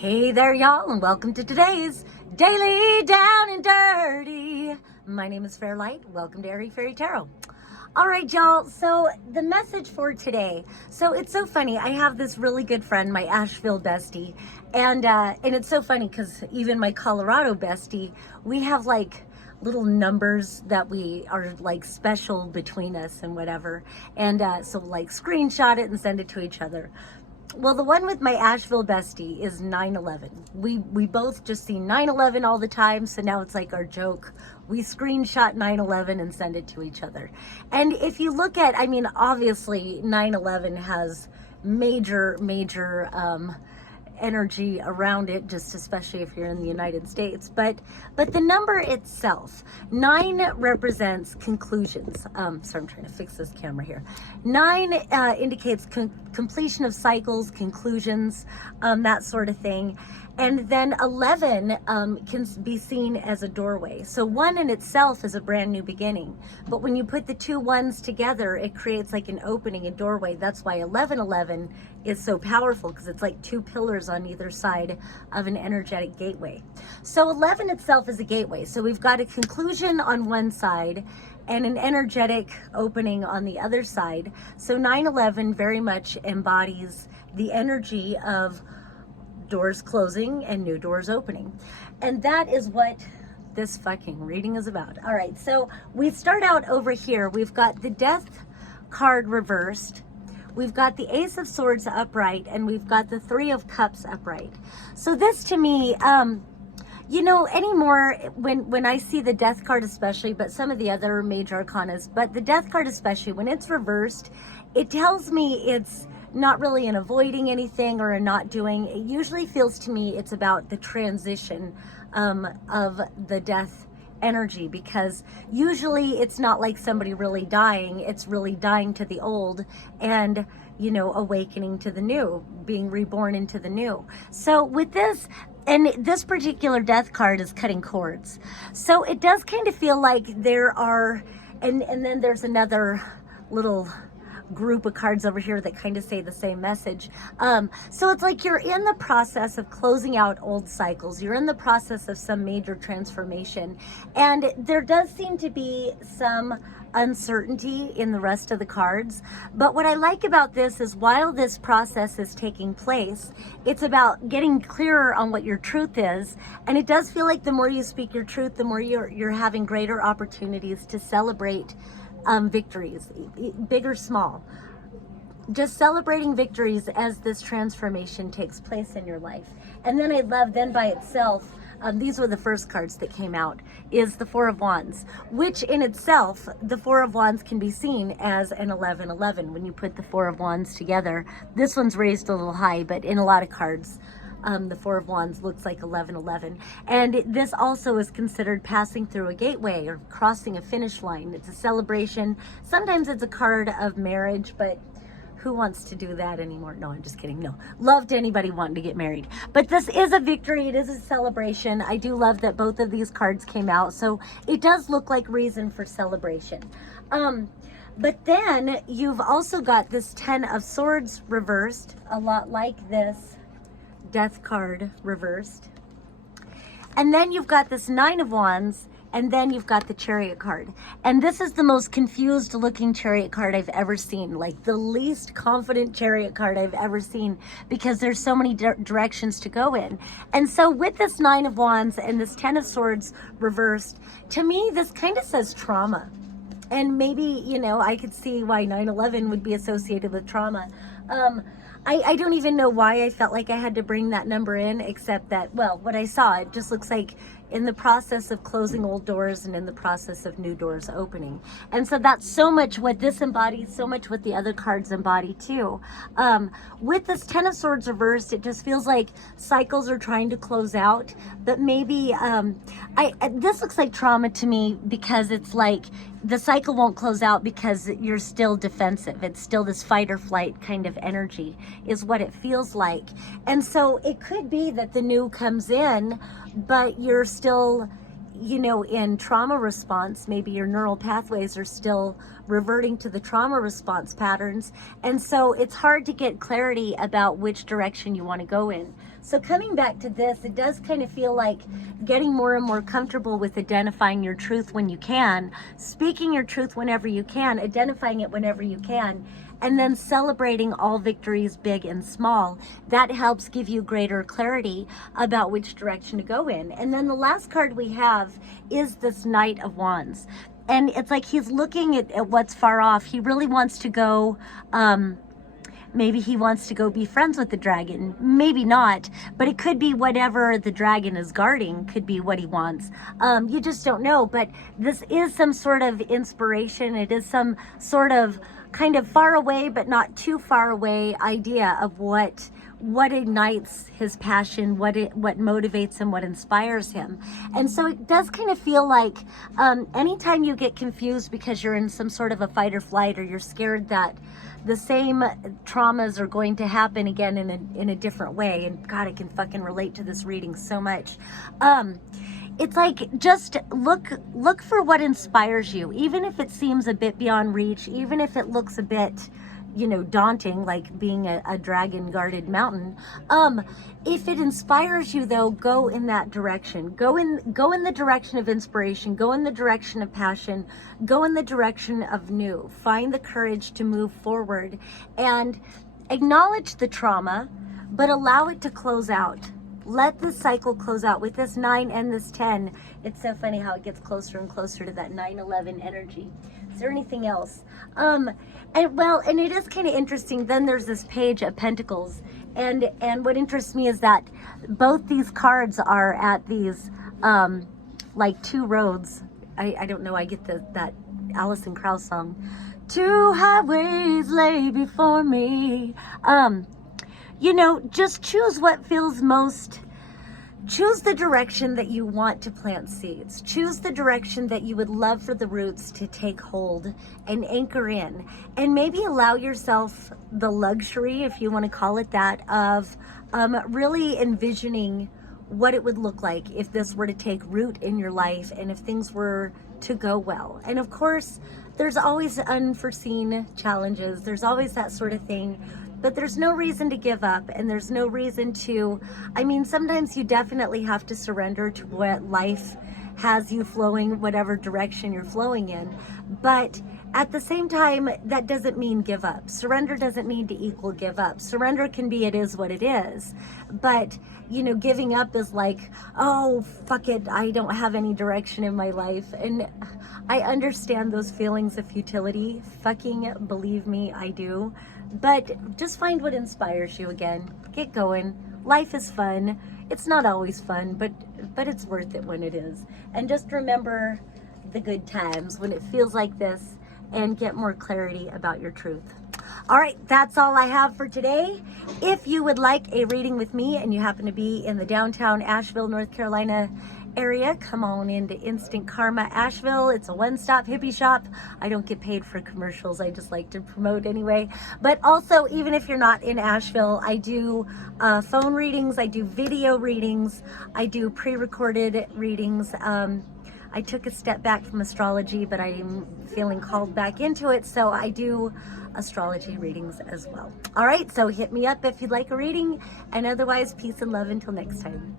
Hey there, y'all, and welcome to today's Daily Down and Dirty. My name is Fairlight. Welcome to Airy Fairy Tarot. All right, y'all, so the message for today. So it's so funny. I have this really good friend, my Asheville bestie, and it's so funny because even my Colorado bestie, we have like little numbers that we are like special between us and whatever. And so like screenshot it and send it to each other. Well, the one with my Asheville bestie is 9/11. We both just see 9/11 all the time, so now it's like our joke. We screenshot 9/11 and send it to each other. And if you look at, I mean, obviously 9/11 has major energy around it, just especially if you're in the United States. But the number itself, 9 represents conclusions. Sorry, I'm trying to fix this camera here. 9 indicates completion of cycles, conclusions, that sort of thing. And then 11 can be seen as a doorway. So 1 in itself is a brand new beginning. But when you put the 2 ones together, it creates like an opening, a doorway. That's why 1111 is so powerful, because it's like 2 pillars on either side of an energetic gateway. So 11 itself is a gateway. So we've got a conclusion on one side and an energetic opening on the other side. So 9/11 very much embodies the energy of doors closing and new doors opening. And that is what this fucking reading is about. All right, so we start out over here. We've got the Death card reversed. We've got the Ace of Swords upright, and we've got the 3 of Cups upright. So this to me, you know, anymore, when I see the Death card especially, but some of the other major arcanas, but the Death card especially, when it's reversed, it tells me it's not really an avoiding anything or a not doing. It usually feels to me it's about the transition of the death energy, because usually it's not like somebody really dying. It's really dying to the old and, you know, awakening to the new, being reborn into the new. So with this, and this particular Death card is cutting cords. So it does kind of feel like there are, and then there's another little group of cards over here that kind of say the same message. So it's like you're in the process of closing out old cycles. You're in the process of some major transformation. And there does seem to be some uncertainty in the rest of the cards. But what I like about this is while this process is taking place, it's about getting clearer on what your truth is. And it does feel like the more you speak your truth, the more you're having greater opportunities to celebrate victories, big or small. Just celebrating victories as this transformation takes place in your life. And then I love, then by itself, these were the first cards that came out, is the 4 of Wands, which in itself, the 4 of Wands can be seen as an 11/11 when you put the 4 of Wands together. This one's raised a little high, but in a lot of cards, the 4 of Wands looks like 11/11. And this also is considered passing through a gateway or crossing a finish line. It's a celebration. Sometimes it's a card of marriage, but who wants to do that anymore? No, I'm just kidding. No. Love to anybody wanting to get married. But this is a victory. It is a celebration. I do love that both of these cards came out. So it does look like reason for celebration. But then you've also got this 10 of Swords reversed, a lot like this Death card reversed. And then you've got this 9 of Wands, and then you've got the Chariot card. And this is the most confused looking Chariot card I've ever seen, like the least confident Chariot card I've ever seen, because there's so many directions to go in. And so with this 9 of Wands and this 10 of Swords reversed, to me, this kind of says trauma. And maybe, you know, I could see why 9/11 would be associated with trauma. I don't even know why I felt like I had to bring that number in, except that, well, what I saw, it just looks like in the process of closing old doors and in the process of new doors opening. And so that's so much what this embodies, so much what the other cards embody too. With this 10 of Swords reversed, it just feels like cycles are trying to close out, but maybe, this looks like trauma to me, because it's like the cycle won't close out because you're still defensive. It's still this fight or flight kind of energy is what it feels like. And so it could be that the new comes in, but you're still, you know, in trauma response, maybe your neural pathways are still reverting to the trauma response patterns. And so it's hard to get clarity about which direction you want to go in. So coming back to this, it does kind of feel like getting more and more comfortable with identifying your truth when you can, speaking your truth whenever you can, identifying it whenever you can, and then celebrating all victories, big and small. That helps give you greater clarity about which direction to go in. And then the last card we have is this Knight of Wands. And it's like he's looking at what's far off. He really wants to go, maybe he wants to go be friends with the dragon. Maybe not, but it could be whatever the dragon is guarding could be what he wants. You just don't know, but this is some sort of inspiration. It is some sort of kind of far away, but not too far away idea of what ignites his passion, what motivates him, what inspires him. And so it does kind of feel like anytime you get confused because you're in some sort of a fight or flight, or you're scared that the same traumas are going to happen again in a different way, and God, I can fucking relate to this reading so much. It's like, just look for what inspires you, even if it seems a bit beyond reach, even if it looks a bit, you know, daunting, like being a dragon guarded mountain. If it inspires you though, go in that direction. Go in the direction of inspiration, go in the direction of passion, go in the direction of new. Find the courage to move forward and acknowledge the trauma, but allow it to close out. Let the cycle close out. With this 9 and this 10, it's so funny how it gets closer and closer to that 9/11 energy. Is there anything else? And it is kind of interesting. Then there's this Page of Pentacles, and what interests me is that both these cards are at these like two roads. I don't know. I get that Alison Krauss song. Two highways lay before me. You know, just choose what feels most. Choose the direction that you want to plant seeds. Choose the direction that you would love for the roots to take hold and anchor in. And maybe allow yourself the luxury, if you want to call it that, of really envisioning what it would look like if this were to take root in your life and if things were to go well. And of course, there's always unforeseen challenges. There's always that sort of thing. But there's no reason to give up, and there's no reason to, I mean, sometimes you definitely have to surrender to what life has you flowing, whatever direction you're flowing in. But at the same time, that doesn't mean give up. Surrender doesn't need to equal give up. Surrender can be, it is what it is. But, you know, giving up is like, oh, fuck it, I don't have any direction in my life. And I understand those feelings of futility. Fucking believe me, I do. But just find what inspires you again. Get going. Life is fun. It's not always fun, but it's worth it when it is. And just remember the good times when it feels like this, and get more clarity about your truth. All right, that's all I have for today. If you would like a reading with me and you happen to be in the downtown Asheville, North Carolina area, come on into Instant Karma Asheville. It's a one-stop hippie shop. I don't get paid for commercials. I just like to promote anyway. But also, even if you're not in Asheville, I do phone readings. I do video readings. I do pre-recorded readings. I took a step back from astrology, but I'm feeling called back into it. So I do astrology readings as well. All right, so hit me up if you'd like a reading. And otherwise, peace and love until next time.